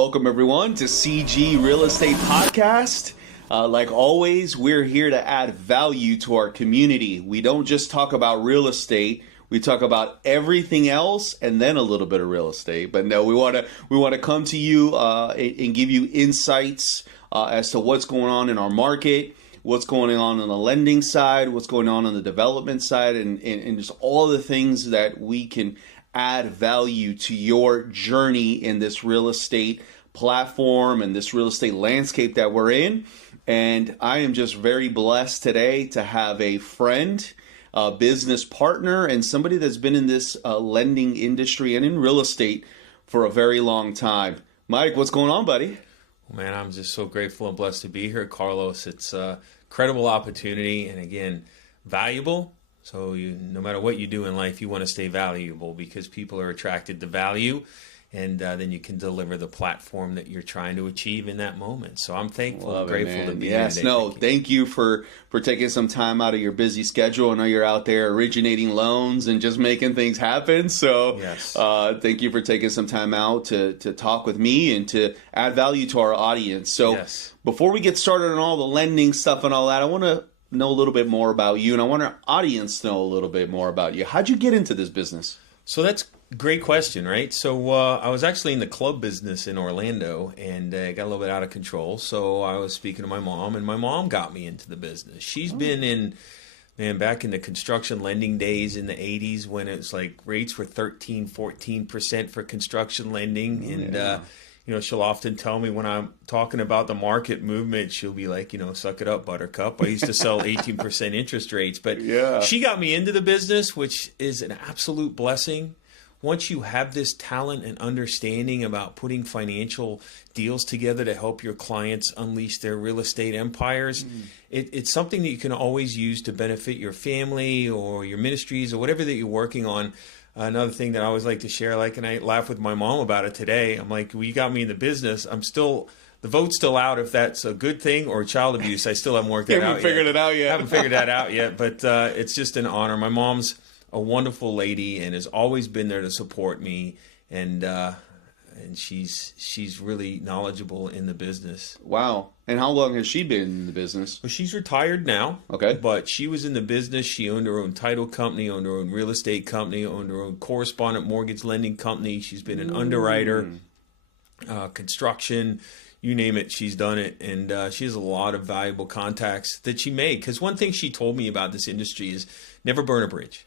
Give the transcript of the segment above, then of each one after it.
Welcome everyone to CG Real Estate Podcast. Like always, we're here to add value to our community. We don't just talk about real estate. We talk about everything else and then a little bit of real estate. But no, we want to come to you and give you insights as to what's going on in our market, what's going on the lending side, what's going on the development side, and just all the things that we can add value to your journey in this real estate platform and this real estate landscape that we're in. And I am just very blessed today to have a friend, a business partner, and somebody that's been in this lending industry and in real estate for a very long time. Mike, what's going on, buddy? Well, man, I'm just so grateful and blessed to be here, Carlos. It's a credible opportunity and, again, valuable. So no matter what you do in life, you want to stay valuable because people are attracted to value, and then you can deliver the platform that you're trying to achieve in that moment. So I'm thankful and grateful to be here today. Thank you for taking some time out of your busy schedule. I know you're out there originating loans and just making things happen. So yes. Thank you for taking some time out to talk with me and to add value to our audience. So yes. Before we get started on all the lending stuff and all that, I want to know a little bit more about you, and I want our audience to know a little bit more about you. How'd you get into this business? So that's a great question, right? So I was actually in the club business in Orlando, and it got a little bit out of control. So I was speaking to my mom, and my mom got me into the business. She's been back in the construction lending days in the 80s when it was like rates were 13, 14% for construction lending. And she'll often tell me when I'm talking about the market movement, she'll be like, suck it up, buttercup. I used to sell 18% interest rates, but she got me into the business, which is an absolute blessing. Once you have this talent and understanding about putting financial deals together to help your clients unleash their real estate empires, it's something that you can always use to benefit your family or your ministries or whatever that you're working on. Another thing that I always like to share, and I laugh with my mom about it today. I'm like, well, you got me in the business. The vote's still out if that's a good thing or child abuse. I still haven't worked that out yet. Haven't figured that out yet, but it's just an honor. My mom's a wonderful lady and has always been there to support me, and she's really knowledgeable in the business. Wow. And how long has she been in the business? Well, she's retired now. Okay. But she was in the business. She owned her own title company, owned her own real estate company, owned her own correspondent mortgage lending company. She's been an underwriter, construction, you name it, she's done it. And she has a lot of valuable contacts that she made. Because one thing she told me about this industry is never burn a bridge.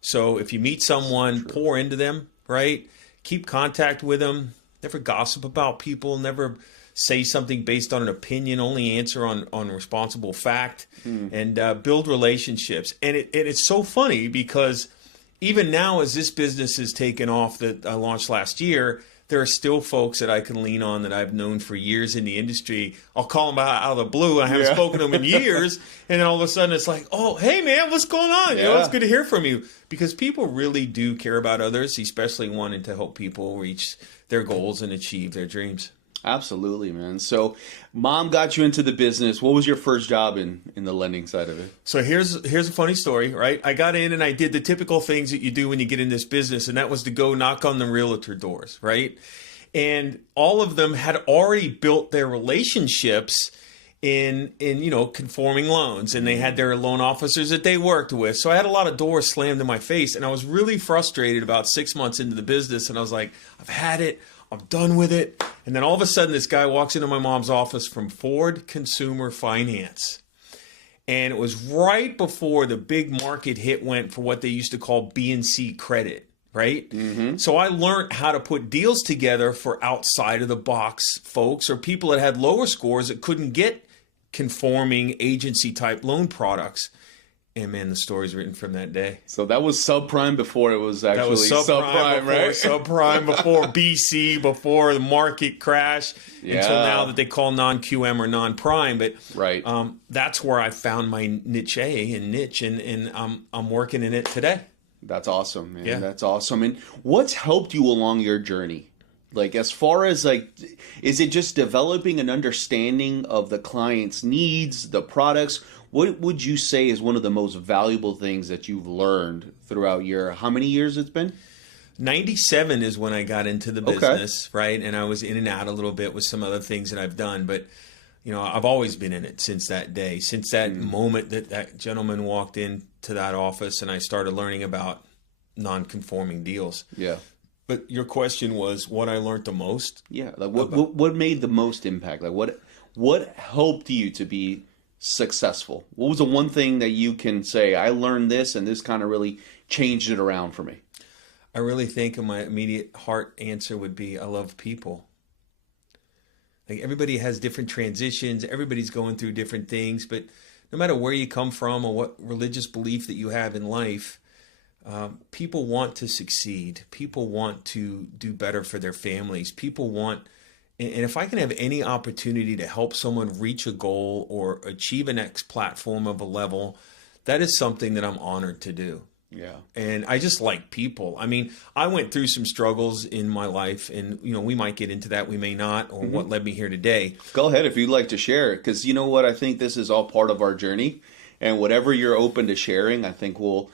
So if you meet someone, pour into them, right? Keep contact with them. Never gossip about people. Never say something based on an opinion. Only answer on responsible fact. And build relationships. And it's so funny because even now as this business has taken off that I launched last year, there are still folks that I can lean on that I've known for years in the industry. I'll call them out of the blue. I haven't spoken to them in years. And then all of a sudden it's like, oh, hey, man, what's going on? It's good to hear from you. Because people really do care about others, especially wanting to help people reach their goals and achieve their dreams. Absolutely, man. So mom got you into the business. What was your first job in the lending side of it? So here's a funny story, right? I got in and I did the typical things that you do when you get in this business, and that was to go knock on the realtor doors, right? And all of them had already built their relationships in conforming loans, and they had their loan officers that they worked with. So I had a lot of doors slammed in my face, and I was really frustrated about 6 months into the business, and I was like, I've had it. I'm done with it. And then all of a sudden, this guy walks into my mom's office from Ford Consumer Finance. And it was right before the big market hit went for what they used to call B and C credit, right? Mm-hmm. So I learned how to put deals together for outside of the box folks or people that had lower scores that couldn't get conforming agency type loan products. And man, the story's written from that day. So that was subprime before it was actually subprime, right? Subprime before BC, before the market crash, until now that they call non-QM or non-prime. But that's where I found my niche, and I'm working in it today. That's awesome, man. Yeah. That's awesome. And what's helped you along your journey? Like, as far as is it just developing an understanding of the client's needs, the products? What would you say is one of the most valuable things that you've learned throughout how many years it's been? 97 is when I got into the Okay. business, right? And I was in and out a little bit with some other things that I've done, but I've always been in it since that day, since that moment that gentleman walked into that office and I started learning about non-conforming deals. Yeah. But your question was what I learned the most? Yeah. Like what made the most impact? Like what helped you to be successful? What was the one thing that you can say, I learned this and this kind of really changed it around for me? I really think my immediate heart answer would be I love people. Like everybody has different transitions. Everybody's going through different things, but no matter where you come from or what religious belief that you have in life, people want to succeed. People want to do better for their families. People want, and if I can have any opportunity to help someone reach a goal or achieve a next platform of a level, that is something that I'm honored to do. Yeah. And I just like people. I mean, I went through some struggles in my life and, we might get into that. We may not, or what led me here today. Go ahead if you'd like to share it, because you know what? I think this is all part of our journey. And whatever you're open to sharing, I think will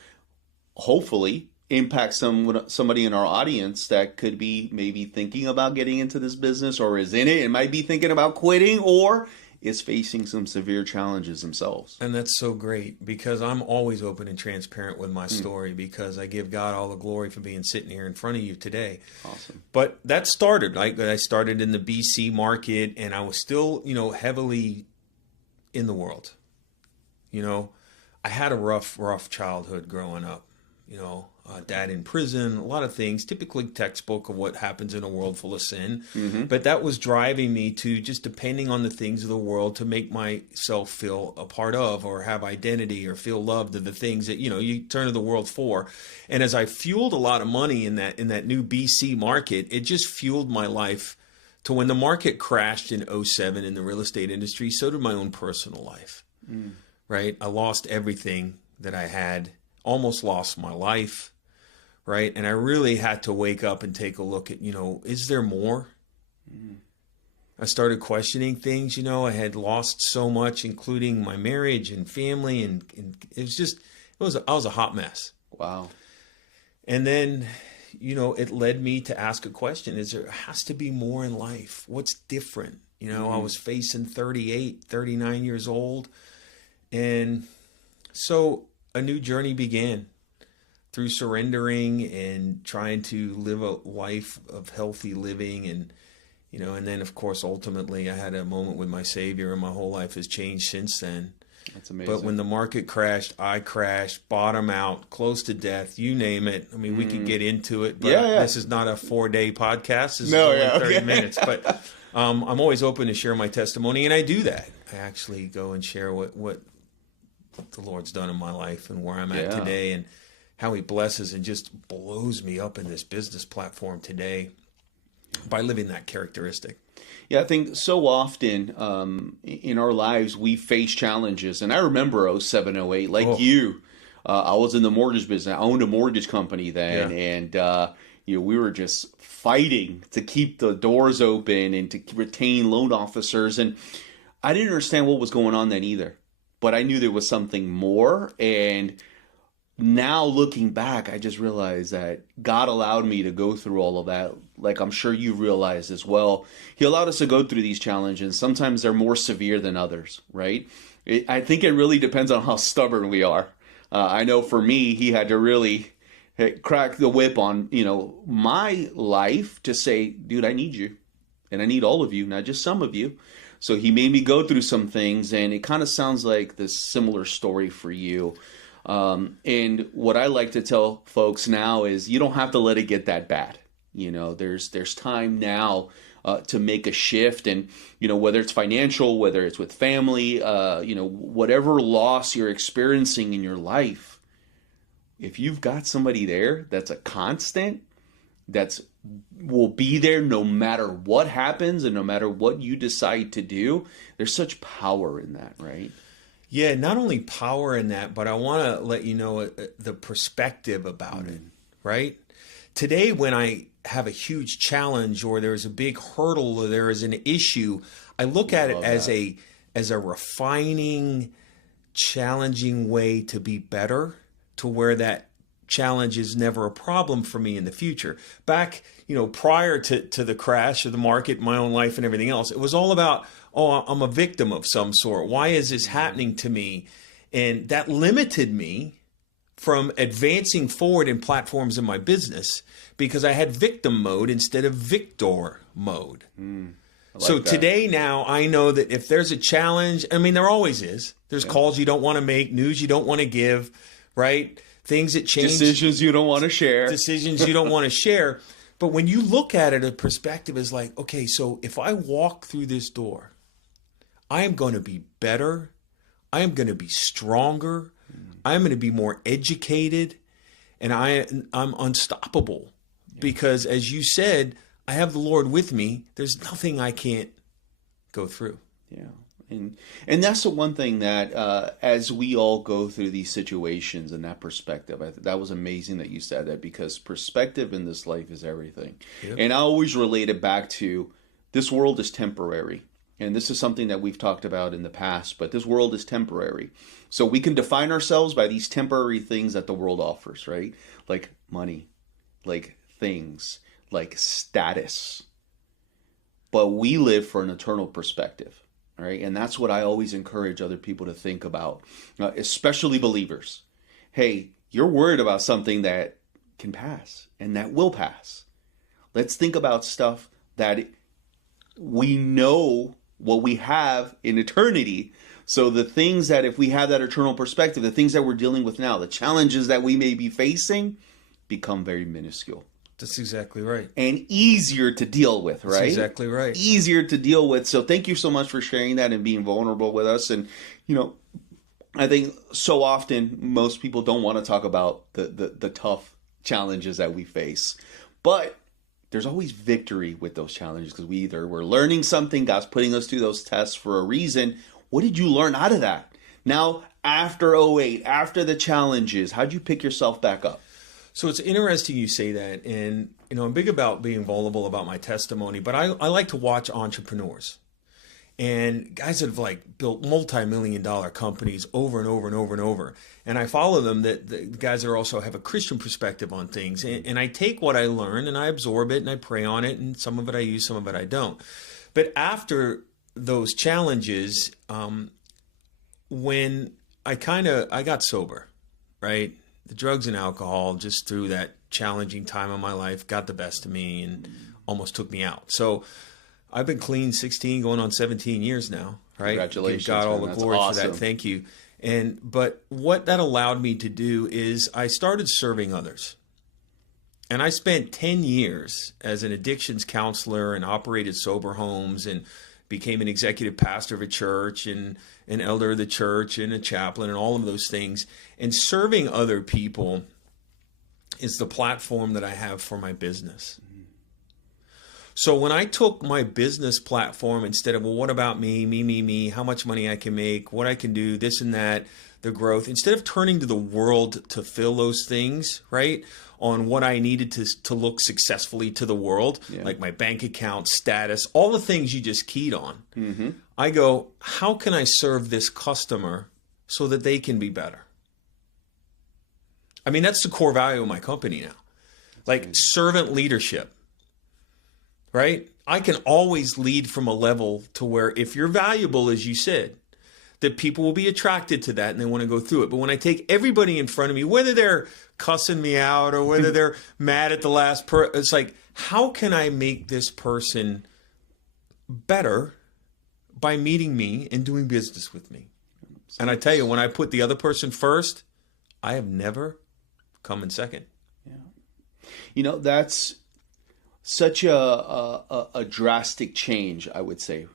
hopefully impact somebody in our audience that could be maybe thinking about getting into this business or is in it and might be thinking about quitting or is facing some severe challenges themselves. And that's so great because I'm always open and transparent with my story because I give God all the glory for being sitting here in front of you today. Awesome. But that started, I started in the BC market and I was still, heavily in the world. I had a rough childhood growing up. Dad in prison, a lot of things, typically textbook of what happens in a world full of sin. But that was driving me to just depending on the things of the world to make myself feel a part of or have identity or feel loved of the things that, you turn to the world for. And as I fueled a lot of money in that new BC market, it just fueled my life to when the market crashed in 2007 in the real estate industry, so did my own personal life, right? I lost everything that I had, almost lost my life. Right. And I really had to wake up and take a look at, is there more? I started questioning things. I had lost so much, including my marriage and family. And I was a hot mess. Wow. And then, it led me to ask a question. There has to be more in life? What's different? I was facing 38, 39 years old. And so a new journey began. Through surrendering and trying to live a life of healthy living and then of course ultimately I had a moment with my Savior and my whole life has changed since then. That's amazing. But when the market crashed, I crashed, bottom out, close to death, you name it. I mean, we could get into it, but this is not a 4-day podcast. This is only 30 minutes. But I'm always open to share my testimony and I do that. I actually go and share what the Lord's done in my life and where I'm at today and how he blesses and just blows me up in this business platform today by living that characteristic. Yeah, I think so often in our lives we face challenges. And I remember 07, 08, like you. I was in the mortgage business. I owned a mortgage company then. Yeah. And we were just fighting to keep the doors open and to retain loan officers. And I didn't understand what was going on then either. But I knew there was something more. And now looking back, I just realized that God allowed me to go through all of that. Like I'm sure you realized as well. He allowed us to go through these challenges. Sometimes they're more severe than others, right? I think it really depends on how stubborn we are. I know for me, he had to really crack the whip on, my life to say, dude, I need you. And I need all of you, not just some of you. So he made me go through some things. And it kind of sounds like this similar story for you. And what I like to tell folks now is you don't have to let it get that bad. There's time now to make a shift, and whether it's financial, whether it's with family, whatever loss you're experiencing in your life, if you've got somebody there that's a constant, will be there no matter what happens and no matter what you decide to do, there's such power in that, right? Yeah, not only power in that, but I want to let you know the perspective about it, right? Today, when I have a huge challenge or there's a big hurdle or there is an issue, I look at it as a refining, challenging way to be better, to where that challenge is never a problem for me in the future. Back, prior to the crash of the market, my own life and everything else, it was all about, oh, I'm a victim of some sort. Why is this happening to me? And that limited me from advancing forward in platforms in my business because I had victim mode instead of victor mode. So today now I know that if there's a challenge, I mean, there always is. There's calls you don't want to make, news you don't want to give, right? Things that change. Decisions you don't want to share. Decisions you don't want to share. But when you look at it, a perspective is like, okay, so if I walk through this door, I am going to be better. I am going to be stronger. I'm going to be more educated. And I'm unstoppable. Because as you said, I have the Lord with me. There's nothing I can't go through. Yeah. And that's the one thing that as we all go through these situations and that perspective, that was amazing that you said that, because perspective in this life is everything. Yep. And I always relate it back to this world is temporary. And this is something that we've talked about in the past, but this world is temporary. So we can define ourselves by these temporary things that the world offers, right? Like money, like things, like status. But we live for an eternal perspective. Right? And that's what I always encourage other people to think about, especially believers. Hey, you're worried about something that can pass and that will pass. Let's think about stuff that we know what we have in eternity. So the things that, if we have that eternal perspective, the things that we're dealing with now, the challenges that we may be facing become very minuscule. That's exactly right. And easier to deal with, right? That's exactly right. Easier to deal with. So thank you so much for sharing that and being vulnerable with us. And, I think so often most people don't want to talk about the tough challenges that we face. But there's always victory with those challenges, because we're learning something. God's putting us through those tests for a reason. What did you learn out of that? Now, after '08, after the challenges, how'd you pick yourself back up? So it's interesting you say that, and I'm big about being vulnerable about my testimony, but I like to watch entrepreneurs and guys that have built multi-million-dollar companies over and over and over and over. And I follow them, that the guys that also have a Christian perspective on things. And I take what I learn and I absorb it and I pray on it, and some of it I use, some of it I don't. But after those challenges, when I got sober, right? The drugs and alcohol, just through that challenging time of my life, got the best of me and almost took me out. So I've been clean 16, going on 17 years now, right? Congratulations. Give God all the glory awesome. for that. Thank you. But what that allowed me to do is I started serving others. And I spent 10 years as an addictions counselor and operated sober homes and became an executive pastor of a church and an elder of the church and a chaplain and all of those things. And serving other people is the platform that I have for my business. So when I took my business platform, instead of, well, what about me, how much money I can make, what I can do, this and that, the growth, instead of turning to the world to fill those things, right, on what I needed to look successfully to the world, like my bank account, status, all the things you just keyed on. Mm-hmm. I go, how can I serve this customer so that they can be better? I mean, that's the core value of my company now. Servant leadership, right? I can always lead from a level to where, if you're valuable, as you said, that people will be attracted to that and they want to go through it. But when I take everybody in front of me, whether they're cussing me out or whether they're mad at the last it's like, how can I make this person better by meeting me and doing business with me? And I tell you, when I put the other person first, I have never come in second. Yeah. That's such a drastic change, I would say,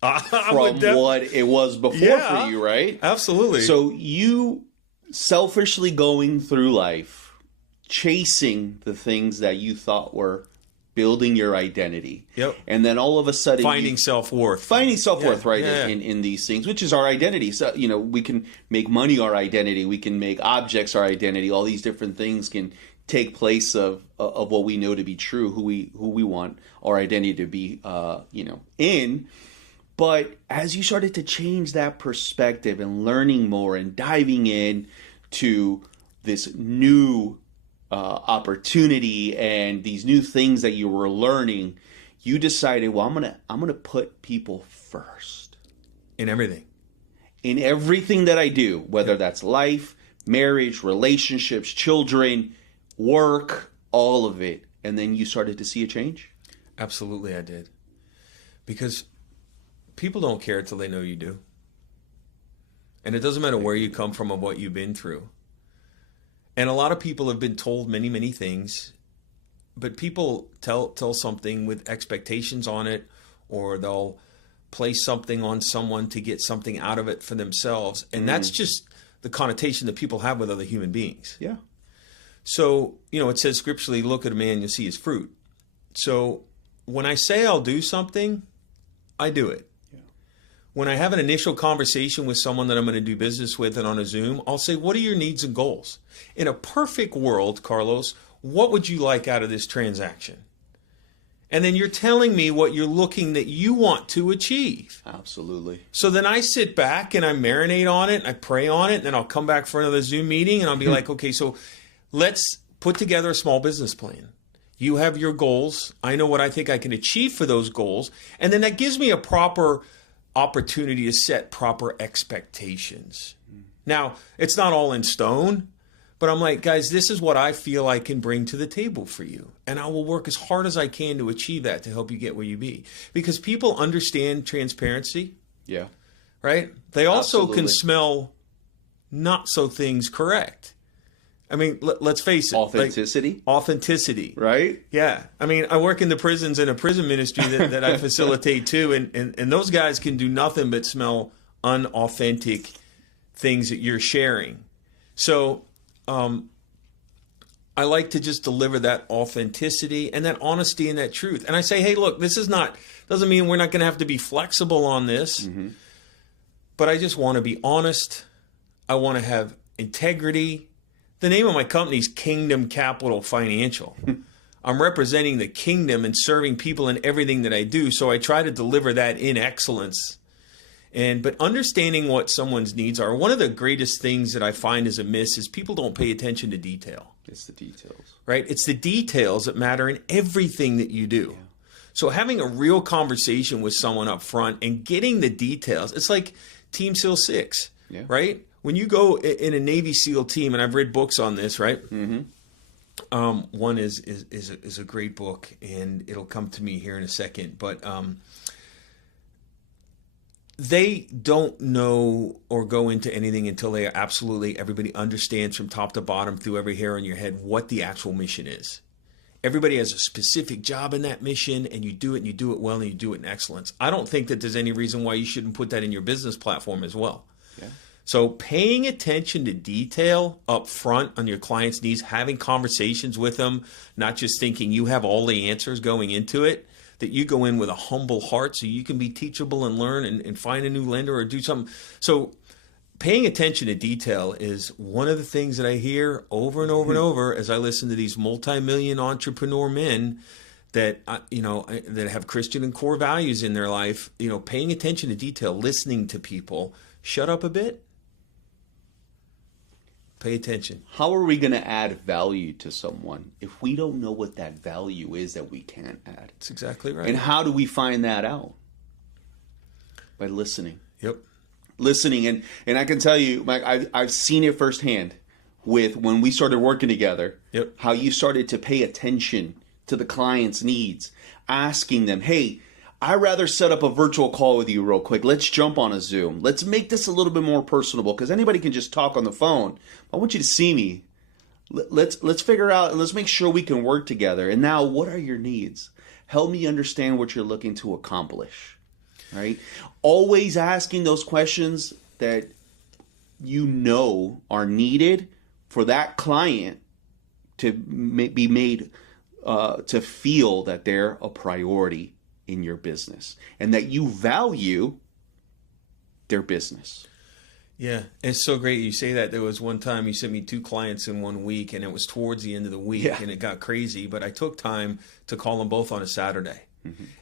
from what it was before for you, right? Absolutely. So you selfishly going through life, chasing the things that you thought were building your identity. Yep. And then all of a sudden finding self-worth, right? Yeah. In these things, which is our identity. So, we can make money our identity. We can make objects our identity. All these different things can take place of what we know to be true, who we want our identity to be, in. But as you started to change that perspective and learning more and diving in to this new opportunity and these new things that you were learning, you decided, well, I'm gonna put people first In everything. in everything that I do, whether that's life, marriage, relationships, children, work, all of it. And then you started to see a change? Absolutely, I did. Because people don't care till they know you do. And it doesn't matter where you come from or what you've been through. And a lot of people have been told many, many things, but people tell something with expectations on it, or they'll place something on someone to get something out of it for themselves. And that's just the connotation that people have with other human beings. Yeah. So, it says scripturally, look at a man, you'll see his fruit. So when I say I'll do something, I do it. Yeah. When I have an initial conversation with someone that I'm going to do business with and on a Zoom, I'll say, what are your needs and goals? In a perfect world, Carlos, what would you like out of this transaction? And then you're telling me what you're looking that you want to achieve. Absolutely. So then I sit back and I marinate on it, and I pray on it, and then I'll come back for another Zoom meeting and I'll be like, okay, so let's put together a small business plan. You have your goals. I know what I think I can achieve for those goals. And then that gives me a proper opportunity to set proper expectations. Now, it's not all in stone, but I'm like, guys, this is what I feel I can bring to the table for you. And I will work as hard as I can to achieve that to help you get where you be. Because people understand transparency. Yeah. Right? They also Absolutely. can smell not so things correct. I mean, let's face it. Authenticity. Authenticity. Right? Yeah. I mean, I work in the prisons in a prison ministry that I facilitate too. And those guys can do nothing but smell unauthentic things that you're sharing. So I like to just deliver that authenticity and that honesty and that truth. And I say, hey, look, this is doesn't mean we're not going to have to be flexible on this. But I just want to be honest. I want to have integrity. The name of my company is Kingdom Capital Financial. I'm representing the kingdom and serving people in everything that I do. So I try to deliver that in excellence. But understanding what someone's needs are, one of the greatest things that I find is a miss is people don't pay attention to detail. It's the details. Right? It's the details that matter in everything that you do. Yeah. So having a real conversation with someone up front and getting the details, it's like Team SEAL 6, right? When you go in a Navy SEAL team, and I've read books on this, right? One is a great book, and it'll come to me here in a second. But they don't know or go into anything until they everybody understands from top to bottom through every hair on your head what the actual mission is. Everybody has a specific job in that mission, and you do it well, and you do it in excellence. I don't think that there's any reason why you shouldn't put that in your business platform as well. Yeah. So paying attention to detail up front on your clients' needs, having conversations with them, not just thinking you have all the answers going into it, that you go in with a humble heart so you can be teachable and learn and find a new lender or do something. So paying attention to detail is one of the things that I hear over and over and over as I listen to these multi-million entrepreneur men that that have Christian and core values in their life. Paying attention to detail, listening to people. Shut up a bit. Pay attention. How are we going to add value to someone if we don't know what that value is that we can add? That's exactly right. And how do we find that out? By listening. Yep. Listening. And I can tell you, Mike, I've seen it firsthand with when we started working together, how you started to pay attention to the client's needs, asking them, hey, I'd rather set up a virtual call with you real quick. Let's jump on a Zoom. Let's make this a little bit more personable because anybody can just talk on the phone. I want you to see me. Let's figure out and let's make sure we can work together. And now, what are your needs? Help me understand what you're looking to accomplish. Right? Always asking those questions that are needed for that client to be made to feel that they're a priority in your business and that you value their business. Yeah, it's so great you say that. There was one time you sent me 2 clients in 1 week, and it was towards the end of the week, and it got crazy, but I took time to call them both on a Saturday.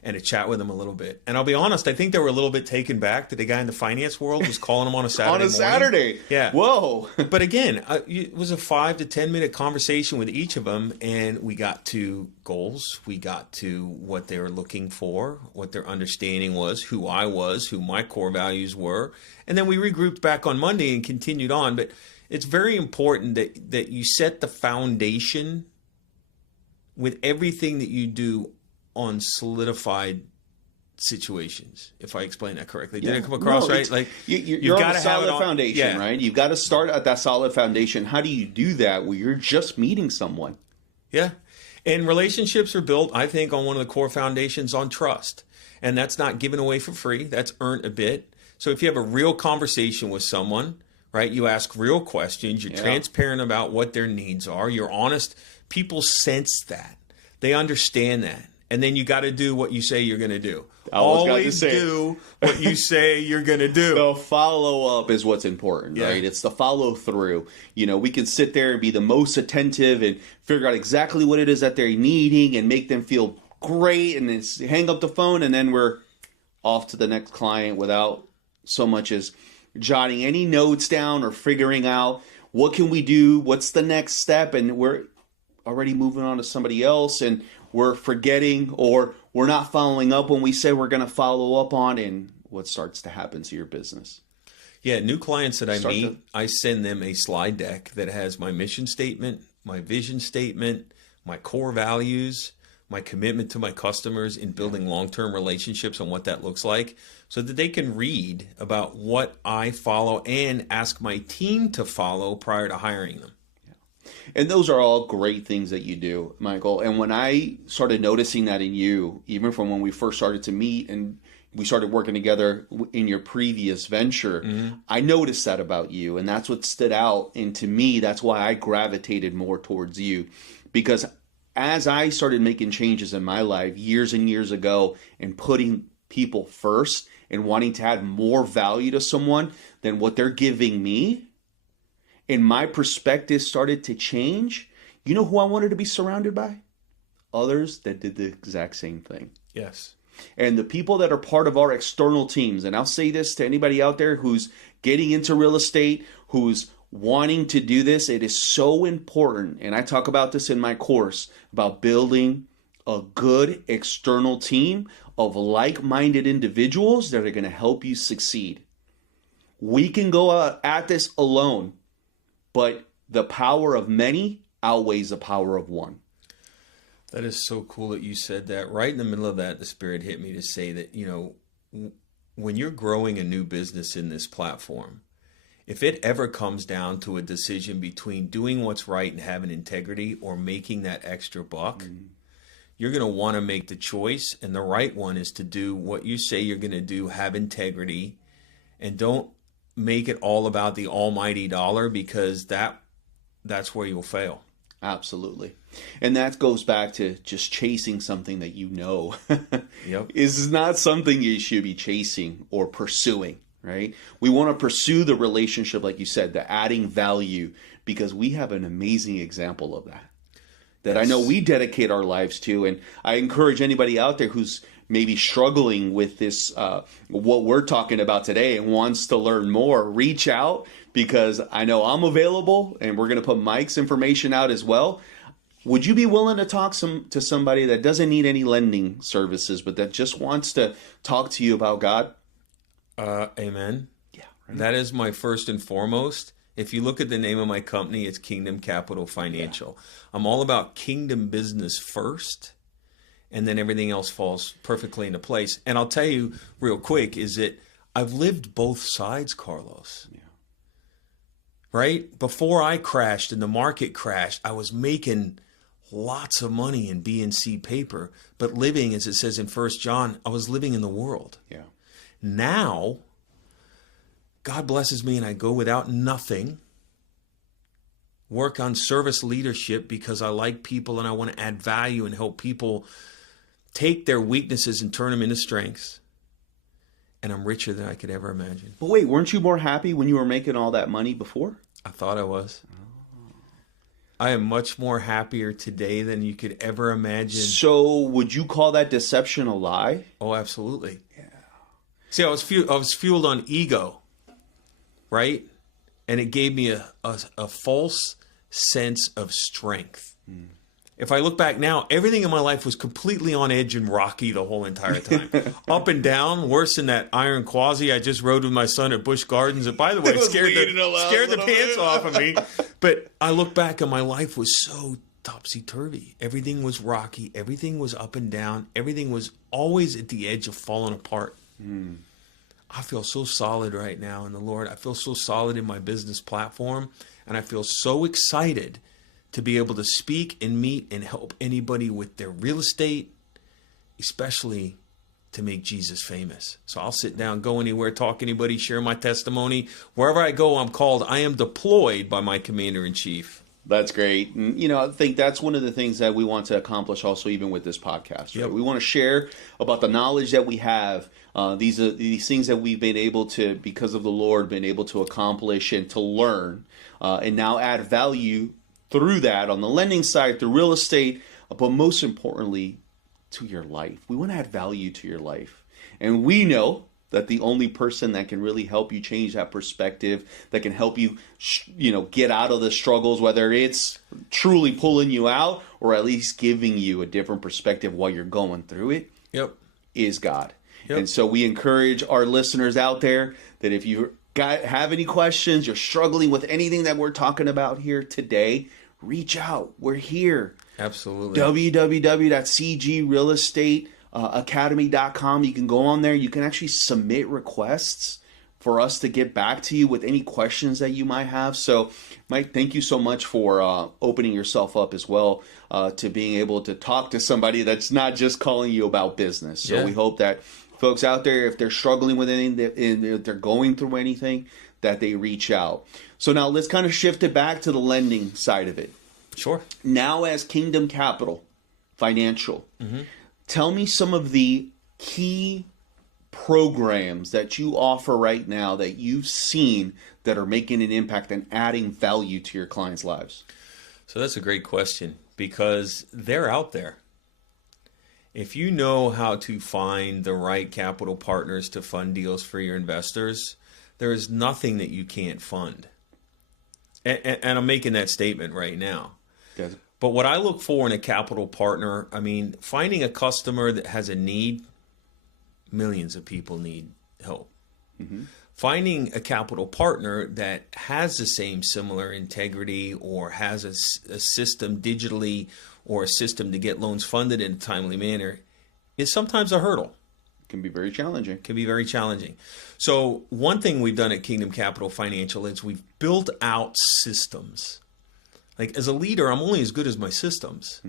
and to chat with them a little bit. And I'll be honest, I think they were a little bit taken back that the guy in the finance world was calling them on a Saturday On a morning. Saturday. Yeah. Whoa. But again, it was a 5 to 10 minute conversation with each of them, and we got to goals. We got to what they were looking for, what their understanding was, who I was, who my core values were. And then we regrouped back on Monday and continued on. But it's very important that you set the foundation with everything that you do on solidified situations, if I explain that correctly. Did it come across right? Like you're on a solid foundation, right? You've got to start at that solid foundation. How do you do that where you're just meeting someone? Yeah. And relationships are built, I think, on one of the core foundations on trust. And that's not given away for free. That's earned a bit. So if you have a real conversation with someone, right, you ask real questions, you're transparent about what their needs are, you're honest, people sense that. They understand that. And then you got to do what you say you're going to do. Always do what you say you're going to do. The follow up is what's important, right? It's the follow through. We can sit there and be the most attentive and figure out exactly what it is that they're needing and make them feel great and then hang up the phone and then we're off to the next client without so much as jotting any notes down or figuring out what can we do, what's the next step, and we're already moving on to somebody else and we're forgetting or we're not following up when we say we're going to follow up on, and what starts to happen to your business. Yeah, new clients that I meet, I send them a slide deck that has my mission statement, my vision statement, my core values, my commitment to my customers in building long-term relationships and what that looks like, so that they can read about what I follow and ask my team to follow prior to hiring them. And those are all great things that you do, Michael. And when I started noticing that in you, even from when we first started to meet and we started working together in your previous venture, I noticed that about you. And that's what stood out. And to me, that's why I gravitated more towards you. Because as I started making changes in my life years and years ago and putting people first and wanting to add more value to someone than what they're giving me, and my perspective started to change, you know who I wanted to be surrounded by? Others that did the exact same thing. Yes. And the people that are part of our external teams, and I'll say this to anybody out there who's getting into real estate, who's wanting to do this, it is so important, and I talk about this in my course, about building a good external team of like-minded individuals that are going to help you succeed. We can go at this alone, but the power of many outweighs the power of one. That is so cool that you said that. Right in the middle of that, the Spirit hit me to say that, when you're growing a new business in this platform, if it ever comes down to a decision between doing what's right and having integrity or making that extra buck, you're going to want to make the choice. And the right one is to do what you say you're going to do, have integrity, and don't make it all about the almighty dollar, because that's where you'll fail. Absolutely. And that goes back to just chasing something that Yep. is not something you should be chasing or pursuing, right? We want to pursue the relationship, like you said, the adding value, because we have an amazing example of that Yes. I know we dedicate our lives to. And I encourage anybody out there who's maybe struggling with this, what we're talking about today, and wants to learn more, reach out, because I know I'm available, and we're going to put Mike's information out as well. Would you be willing to talk to somebody that doesn't need any lending services, but that just wants to talk to you about God? Amen. Yeah. Right. That is my first and foremost. If you look at the name of my company, it's Kingdom Capital Financial. Yeah. I'm all about kingdom business first, and then everything else falls perfectly into place. And I'll tell you real quick is that I've lived both sides, Carlos. Yeah. Right? Before I crashed and the market crashed, I was making lots of money in B&C paper, but living, as it says in 1 John, I was living in the world. Yeah. Now, God blesses me and I go without nothing, work on service leadership because I like people and I want to add value and help people take their weaknesses and turn them into strengths. And I'm richer than I could ever imagine. But wait, weren't you more happy when you were making all that money before? I thought I was. I am much more happier today than you could ever imagine. So would you call that deception a lie? Oh, absolutely. Yeah. See, I was fueled on ego, right? And it gave me a false sense of strength. If I look back now, everything in my life was completely on edge and rocky the whole entire time. Up and down, worse than that iron quasi I just rode with my son at Busch Gardens. And by the way, it scared the pants off of me. But I look back and my life was so topsy-turvy. Everything was rocky. Everything was up and down. Everything was always at the edge of falling apart. I feel so solid right now in the Lord. I feel so solid in my business platform. And I feel so excited to be able to speak and meet and help anybody with their real estate, especially to make Jesus famous. So I'll sit down, go anywhere, talk to anybody, share my testimony. Wherever I go, I'm called. I am deployed by my commander-in-chief. That's great. And, I think that's one of the things that we want to accomplish also even with this podcast. Right? Yep. We want to share about the knowledge that we have. These are these things that we've been able to, because of the Lord, been able to accomplish and to learn and now add value through that on the lending side, through real estate, but most importantly, to your life. We want to add value to your life. And we know that the only person that can really help you change that perspective, that can help you, get out of the struggles, whether it's truly pulling you out or at least giving you a different perspective while you're going through it, is God. Yep. And so we encourage our listeners out there that if you have any questions, you're struggling with anything that we're talking about here today, reach out. We're here. Absolutely. www.cgrealestateacademy.com. You can go on there. You can actually submit requests for us to get back to you with any questions that you might have. So, Mike, thank you so much for opening yourself up as well to being able to talk to somebody that's not just calling you about business. So we hope that folks out there, if they're struggling with anything, if they're going through anything, that they reach out. So now let's kind of shift it back to the lending side of it. Sure. Now as Kingdom Capital Financial, tell me some of the key programs that you offer right now that you've seen that are making an impact and adding value to your clients' lives. So that's a great question because they're out there. If you know how to find the right capital partners to fund deals for your investors, there is nothing that you can't fund. And I'm making that statement right now. Yes. But what I look for in a capital partner, finding a customer that has a need, millions of people need help. Finding a capital partner that has the same similar integrity or has a system digitally or a system to get loans funded in a timely manner is sometimes a hurdle. Can be very challenging. So one thing we've done at Kingdom Capital Financial is we've built out systems. Like as a leader, I'm only as good as my systems,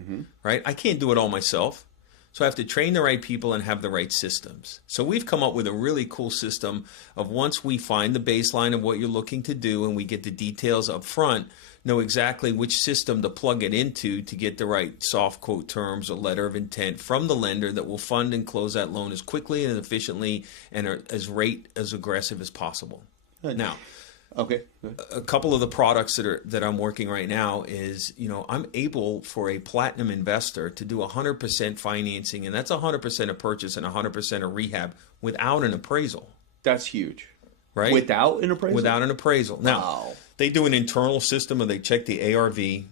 right? I can't do it all myself. So I have to train the right people and have the right systems. So we've come up with a really cool system of once we find the baseline of what you're looking to do and we get the details up front, know exactly which system to plug it into to get the right soft quote terms or letter of intent from the lender that will fund and close that loan as quickly and efficiently and as aggressive as possible. Now, okay, a couple of the products that I'm working right now is, I'm able for a platinum investor to do 100% financing, and that's 100% of purchase and 100% of rehab without an appraisal. That's huge. Right? Without an appraisal? Without an appraisal. Now, wow. They do an internal system and they check the ARV.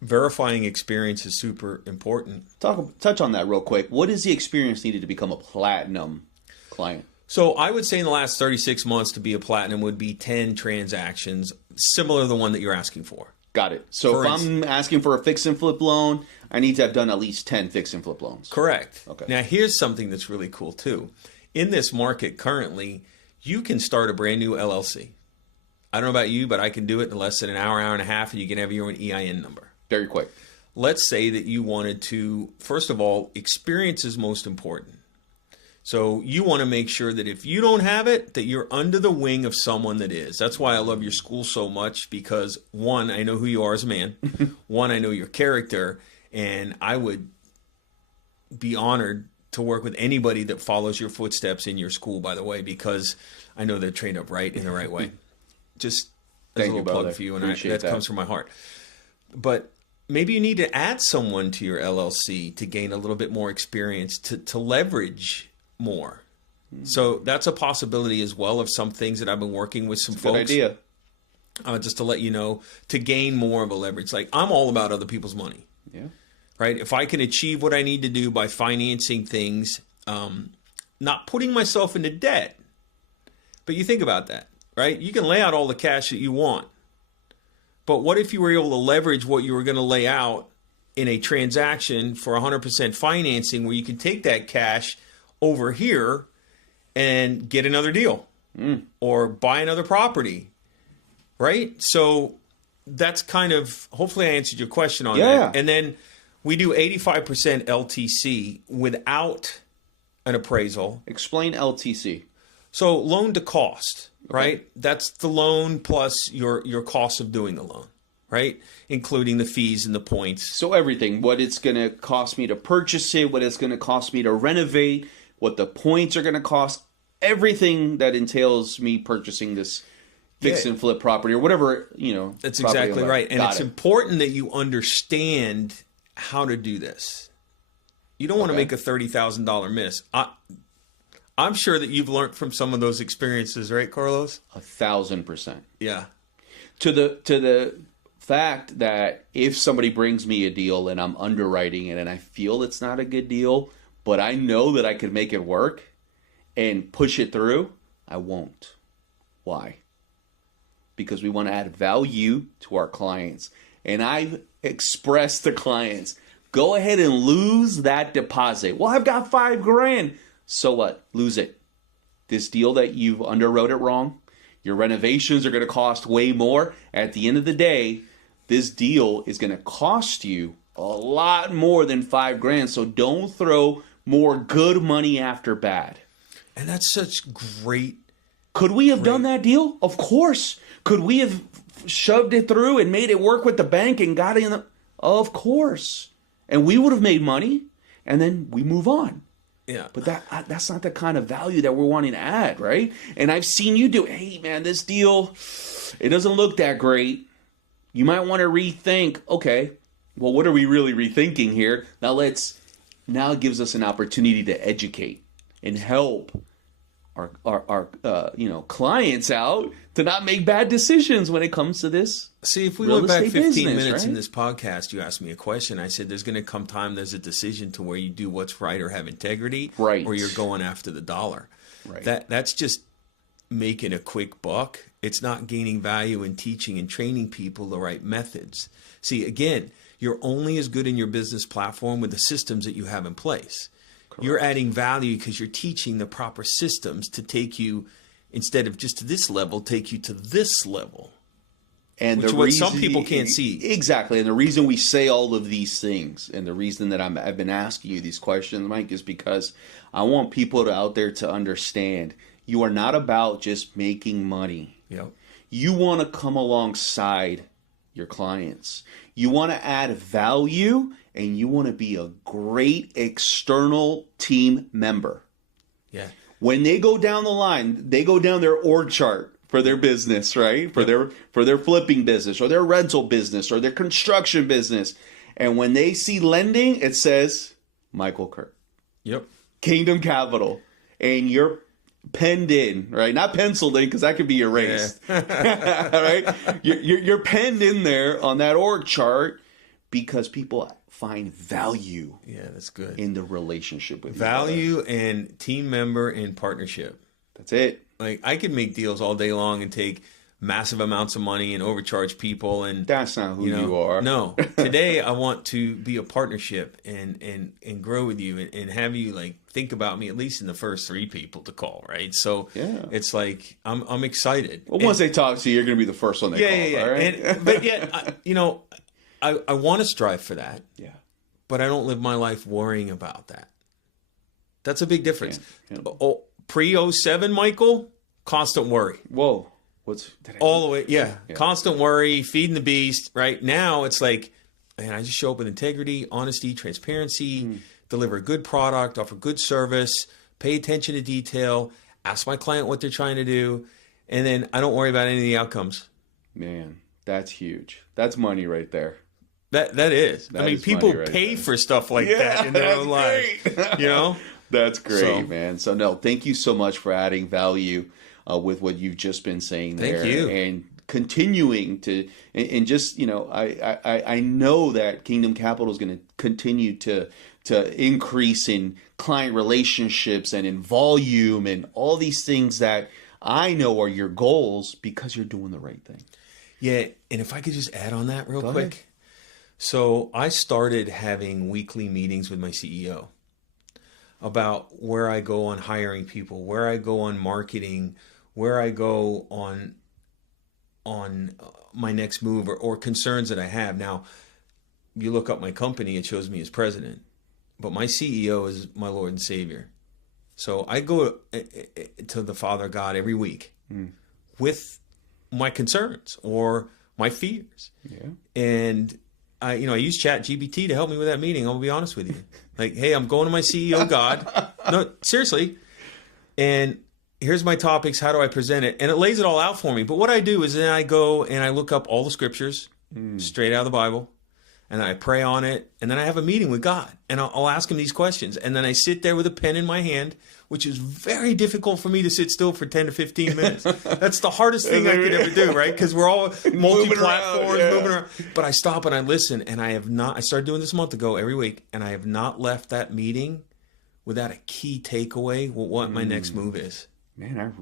Verifying experience is super important. Touch on that real quick. What is the experience needed to become a platinum client? So I would say in the last 36 months to be a platinum would be 10 transactions, similar to the one that you're asking for. Got it. So if I'm asking for a fix and flip loan, I need to have done at least 10 fix and flip loans. Correct. Okay. Now here's something that's really cool too. In this market currently, you can start a brand new LLC. I don't know about you, but I can do it in less than an hour and a half, and you can have your own EIN number. Very quick. Let's say that you wanted to, first of all, experience is most important. So you want to make sure that if you don't have it, that you're under the wing of someone that is. That's why I love your school so much because, one, I know who you are as a man. One, I know your character. And I would be honored to work with anybody that follows your footsteps in your school, by the way, because I know they're trained up right in the right way. Just as a little plug for you, and that comes from my heart. But maybe you need to add someone to your LLC to gain a little bit more experience to leverage more. So that's a possibility as well of some things that I've been working with some folks. Good idea. Just to let you know, to gain more of a leverage. Like, I'm all about other people's money. Yeah. Right? If I can achieve what I need to do by financing things, not putting myself into debt. But you think about that, right? You can lay out all the cash that you want. But what if you were able to leverage what you were going to lay out in a transaction for 100% financing, where you can take that cash over here and get another deal or buy another property, right? So that's kind of, hopefully I answered your question on that. And then we do 85% LTC without an appraisal. Explain LTC. So loan to cost, right? That's the loan plus your cost of doing the loan, right? Including the fees and the points. So everything, what it's going to cost me to purchase it, what it's going to cost me to renovate, what the points are going to cost, everything that entails me purchasing this fix and flip property or whatever, That's exactly right. And it's important that you understand how to do this. You don't want to make a $30,000 miss. I'm sure that you've learned from some of those experiences, right, Carlos? 1,000%. Yeah. To the fact that if somebody brings me a deal and I'm underwriting it and I feel it's not a good deal, but I know that I could make it work and push it through, I won't. Why? Because we want to add value to our clients. And I've expressed to clients, go ahead and lose that deposit. Well, I've got $5,000. So what? Lose it. This deal that you've underwrote it wrong, your renovations are going to cost way more. At the end of the day, this deal is going to cost you a lot more than $5,000. So don't throw more good money after bad. And that's such great. Could we have done that deal? Of course. Could we have shoved it through and made it work with the bank and got it in the... Of course. And we would have made money, and then we move on. Yeah. But that's not the kind of value that we're wanting to add, right? And I've seen you do, hey, man, this deal, it doesn't look that great. You might want to rethink, okay, well, what are we really rethinking here? Now it gives us an opportunity to educate and help our clients out to not make bad decisions when it comes to this. See, if we went back 15 business, minutes right? in this podcast, you asked me a question. I said, there's going to come time, there's a decision to where you do what's right or have integrity, right, or you're going after the dollar. Right. That's just making a quick buck. It's not gaining value in teaching and training people the right methods. See, again, you're only as good in your business platform with the systems that you have in place. Correct. You're adding value because you're teaching the proper systems to take you, instead of just to this level, take you to this level. And which what some people can't see. Exactly. And the reason we say all of these things, and the reason that I've been asking you these questions, Mike, is because I want people out there to understand you are not about just making money. Yep. You want to come alongside your clients. You want to add value, and you want to be a great external team member. Yeah. When they go down the line, they go down their org chart for their business, right? For their flipping business or their rental business or their construction business. And when they see lending, it says Michael Kirk. Yep. Kingdom Capital. And you're penned in, right? Not penciled in, because that could be erased. Yeah. Right? You're penned in there on that org chart because people find value. Yeah, that's good. In the relationship with value and team member and partnership. That's it. Like, I could make deals all day long and take massive amounts of money and overcharge people, and that's not who you are. No. Today I want to be a partnership and grow with you and have you like think about me at least in the first 3 people to call, right? So yeah. It's like I'm excited. Well, once they talk to you, you're going to be the first one they call. Yeah. Right? But yet, I want to strive for that. Yeah. But I don't live my life worrying about that. That's a big difference. Yeah. Pre-07, Michael, constant worry. Whoa. All the way, yeah. Constant worry, feeding the beast. Right now, it's like, man, I just show up with integrity, honesty, transparency, deliver a good product, offer good service, pay attention to detail, ask my client what they're trying to do, and then I don't worry about any of the outcomes. Man, that's huge. That's money right there. That is. That I mean, is people funny right pay there. for stuff like that in their own lives. You know? That's great, So- man. So no, thank you so much for adding value with what you've just been saying there. Thank you. And continuing to, and just, I know that Kingdom Capital is going to continue to increase in client relationships and in volume and all these things that I know are your goals because you're doing the right thing. Yeah, and if I could just add on that real Go quick. ahead. So I started having weekly meetings with my CEO about where I go on hiring people, where I go on marketing, where I go on my next move or concerns that I have. Now, you look up my company, it shows me as president, but my CEO is my Lord and Savior. So I go to the Father God every week with my concerns or my fears. Yeah. And I use ChatGPT to help me with that meeting. I'll be honest with you. Like, hey, I'm going to my CEO God. No, seriously. And here's my topics. How do I present it? And it lays it all out for me. But what I do is then I go and I look up all the scriptures straight out of the Bible. And I pray on it. And then I have a meeting with God. And I'll ask him these questions. And then I sit there with a pen in my hand, which is very difficult for me to sit still for 10 to 15 minutes. That's the hardest thing I could ever do, right? Because we're all multi-platforms, moving around. But I stop and I listen. And I started doing this a month ago every week. And I have not left that meeting without a key takeaway with what my next move is. Man,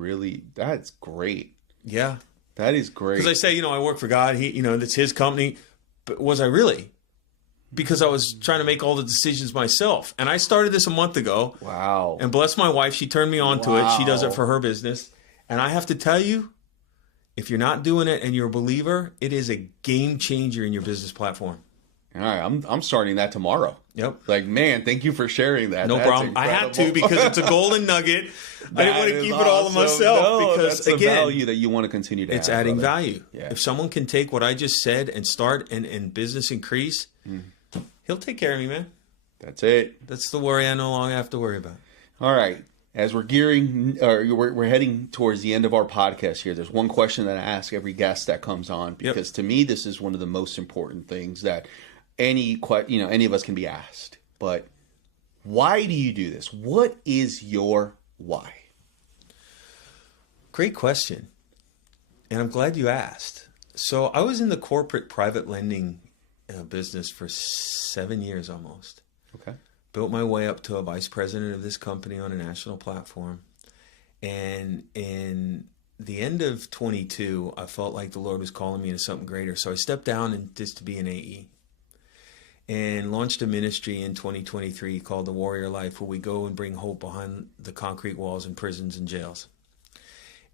that's great. Yeah. That is great. Because I say, I work for God. That's his company. But was I really? Because I was trying to make all the decisions myself. And I started this a month ago. Wow. And bless my wife, she turned me on to it. She does it for her business. And I have to tell you, if you're not doing it and you're a believer, it is a game changer in your business platform. All right, I'm starting that tomorrow. Yep. Like, man, thank you for sharing that. No That's problem. incredible. I had to because it's a golden nugget. I didn't want to keep it all to awesome. myself No, because, that's the again, value that you want to continue to it's add, adding brother. value. Yeah. If someone can take what I just said and start and business increase, he'll take care of me, man. That's it. That's the worry I no longer have to worry about. All right. As we're we're heading towards the end of our podcast here, there's one question that I ask every guest that comes on because to me, this is one of the most important things that any of us can be asked. But why do you do this? What is your why? Great question. And I'm glad you asked. So I was in the corporate private lending business for 7 years almost. Okay. Built my way up to a vice president of this company on a national platform. And in the end of 22, I felt like the Lord was calling me into something greater. So I stepped down and just to be an AE. And launched a ministry in 2023 called The Warrior Life, where we go and bring hope behind the concrete walls in prisons and jails.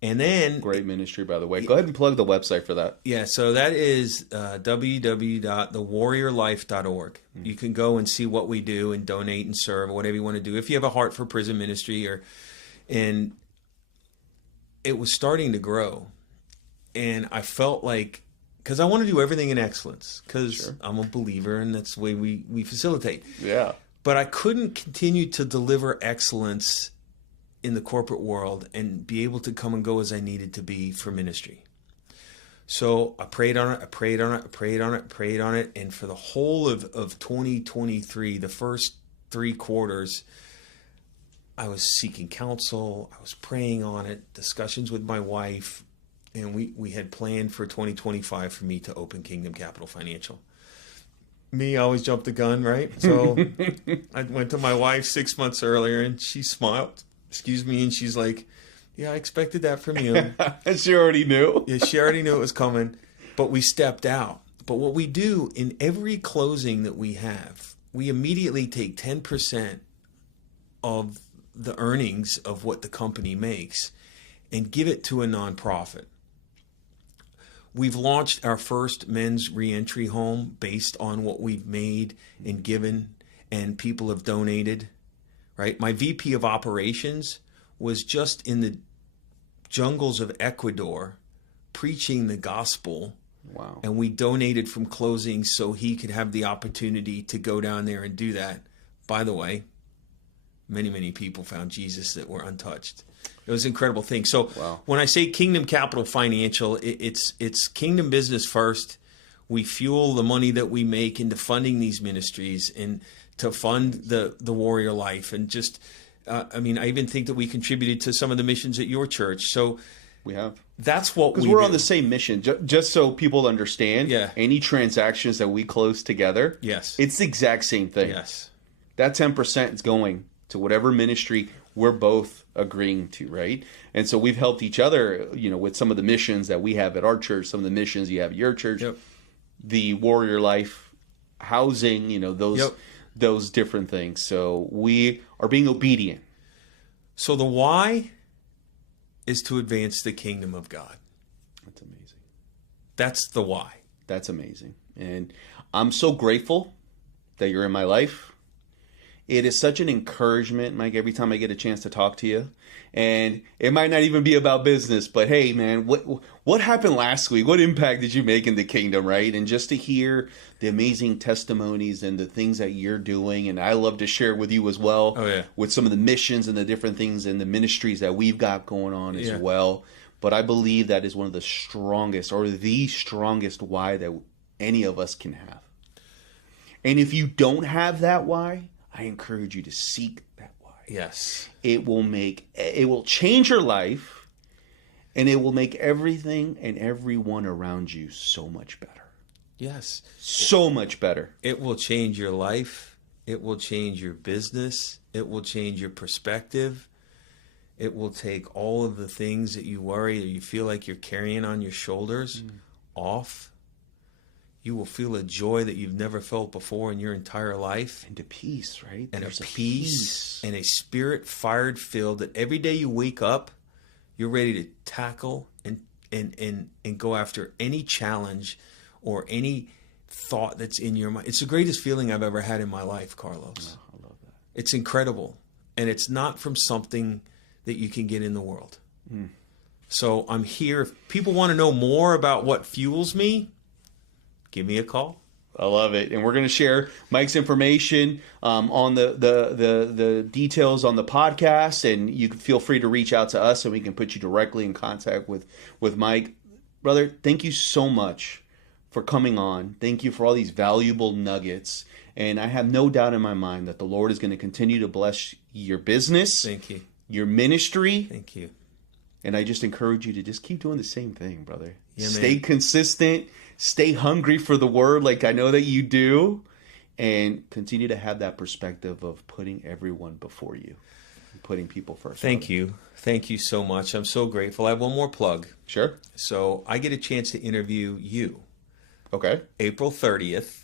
And then... Great ministry, by the way. Go ahead and plug the website for that. Yeah, so that is www.thewarriorlife.org. You can go and see what we do and donate and serve, whatever you want to do. If you have a heart for prison ministry, and it was starting to grow. And I felt like, because I want to do everything in excellence, because I'm a believer and that's the way we facilitate. Yeah. But I couldn't continue to deliver excellence in the corporate world and be able to come and go as I needed to be for ministry. So I prayed on it, and for the whole of 2023, the first 3 quarters, I was seeking counsel, I was praying on it, discussions with my wife, and we had planned for 2025 for me to open Kingdom Capital Financial. Me, I always jump the gun, right? So I went to my wife 6 months earlier, and she smiled. Excuse me, and she's like, yeah, I expected that from you. She already knew. Yeah, she already knew it was coming, but we stepped out. But what we do in every closing that we have, we immediately take 10% of the earnings of what the company makes and give it to a nonprofit. We've launched our first men's reentry home based on what we've made and given, and people have donated. Right, my VP of operations was just in the jungles of Ecuador preaching the gospel. Wow. And we donated from closing so he could have the opportunity to go down there and do that. By the way, many, many people found Jesus that were untouched. It was an incredible thing. So when I say Kingdom Capital Financial, it's kingdom business first. we fuel the money that we make into funding these ministries and to fund the Warrior Life. And just, I even think that we contributed to some of the missions at your church. So we have. That's what we do. Because we're on the same mission. Just so people understand, yeah. Any transactions that we close together, yes, it's the exact same thing. Yes. That 10% is going to whatever ministry we're both agreeing to, right? And so we've helped each other, with some of the missions that we have at our church, some of the missions you have at your church, yep. The Warrior Life housing, those yep. those different things. So we are being obedient. So the why is to advance the kingdom of God. That's amazing. That's the why. That's amazing. And I'm so grateful that you're in my life. It is such an encouragement, Mike, every time I get a chance to talk to you. And it might not even be about business, but hey, man, what happened last week? What impact did you make in the kingdom, right? And just to hear the amazing testimonies and the things that you're doing, and I love to share with you as well, with some of the missions and the different things and the ministries that we've got going on as well. But I believe that is one of the strongest, or the strongest why that any of us can have. And if you don't have that why, I encourage you to seek that why. Yes. It will change your life, and it will make everything and everyone around you so much better. Yes. So much better. It will change your life. It will change your business. It will change your perspective. It will take all of the things that you worry or you feel like you're carrying on your shoulders off. You will feel a joy that you've never felt before in your entire life. And a peace, right? And There's a peace and a spirit-fired filled that every day you wake up, you're ready to tackle and go after any challenge or any thought that's in your mind. It's the greatest feeling I've ever had in my life, Carlos. I love that. It's incredible. And it's not from something that you can get in the world. So I'm here. If people want to know more about what fuels me, give me a call. I love it. And we're going to share Mike's information on the details on the podcast. And you can feel free to reach out to us and we can put you directly in contact with Mike. Brother, thank you so much for coming on. Thank you for all these valuable nuggets. And I have no doubt in my mind that the Lord is going to continue to bless your business. Thank you. Your ministry. Thank you. And I just encourage you to just keep doing the same thing, brother. Yeah, Stay consistent. Stay hungry for the word like I know that you do. And continue to have that perspective of putting everyone before you. Putting people first. Thank you. Thank you so much. I'm so grateful. I have one more plug. Sure. So I get a chance to interview you. Okay. April 30th.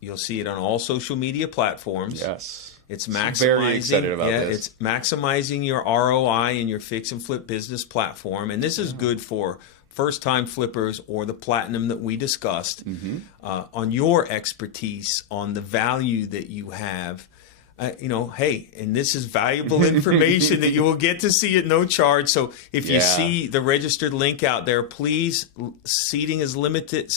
You'll see it on all social media platforms. Yes. It's maximizing. Very excited about this. It's maximizing your ROI in your fix and flip business platform. And this is good for first-time flippers or the platinum that we discussed on your expertise, on the value that you have. Hey, and this is valuable information that you will get to see at no charge. So if you see the registered link out there, please, seating is limited.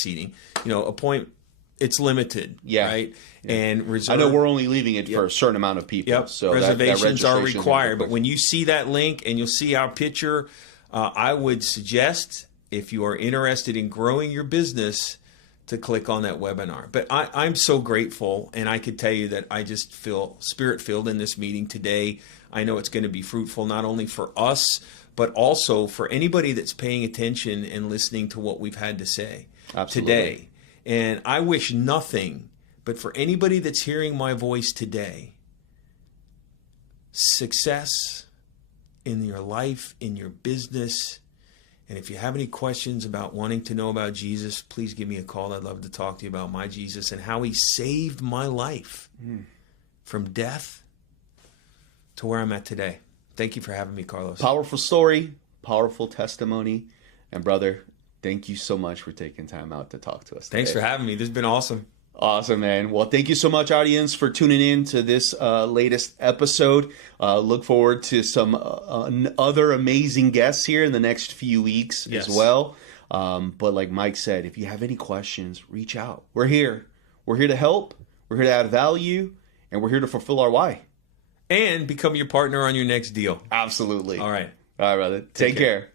It's limited, right? Yeah. And reserve. I know we're only leaving it for a certain amount of people. So reservations are required. But when you see that link and you'll see our picture, I would suggest, if you are interested in growing your business, to click on that webinar. But I'm so grateful, and I could tell you that I just feel spirit-filled in this meeting today. I know it's going to be fruitful not only for us, but also for anybody that's paying attention and listening to what we've had to say today. And I wish nothing but for anybody that's hearing my voice today, success in your life, in your business. And if you have any questions about wanting to know about Jesus, please give me a call. I'd love to talk to you about my Jesus and how he saved my life from death to where I'm at today. Thank you for having me, Carlos. Powerful story, powerful testimony. And brother, thank you so much for taking time out to talk to us today. Thanks for having me. This has been awesome. Awesome, man. Well, thank you so much, audience, for tuning in to this latest episode. Look forward to some other amazing guests here in the next few weeks as well. But like Mike said, if you have any questions, reach out. We're here. We're here to help. We're here to add value. And we're here to fulfill our why. And become your partner on your next deal. Absolutely. All right. All right, brother. Take care.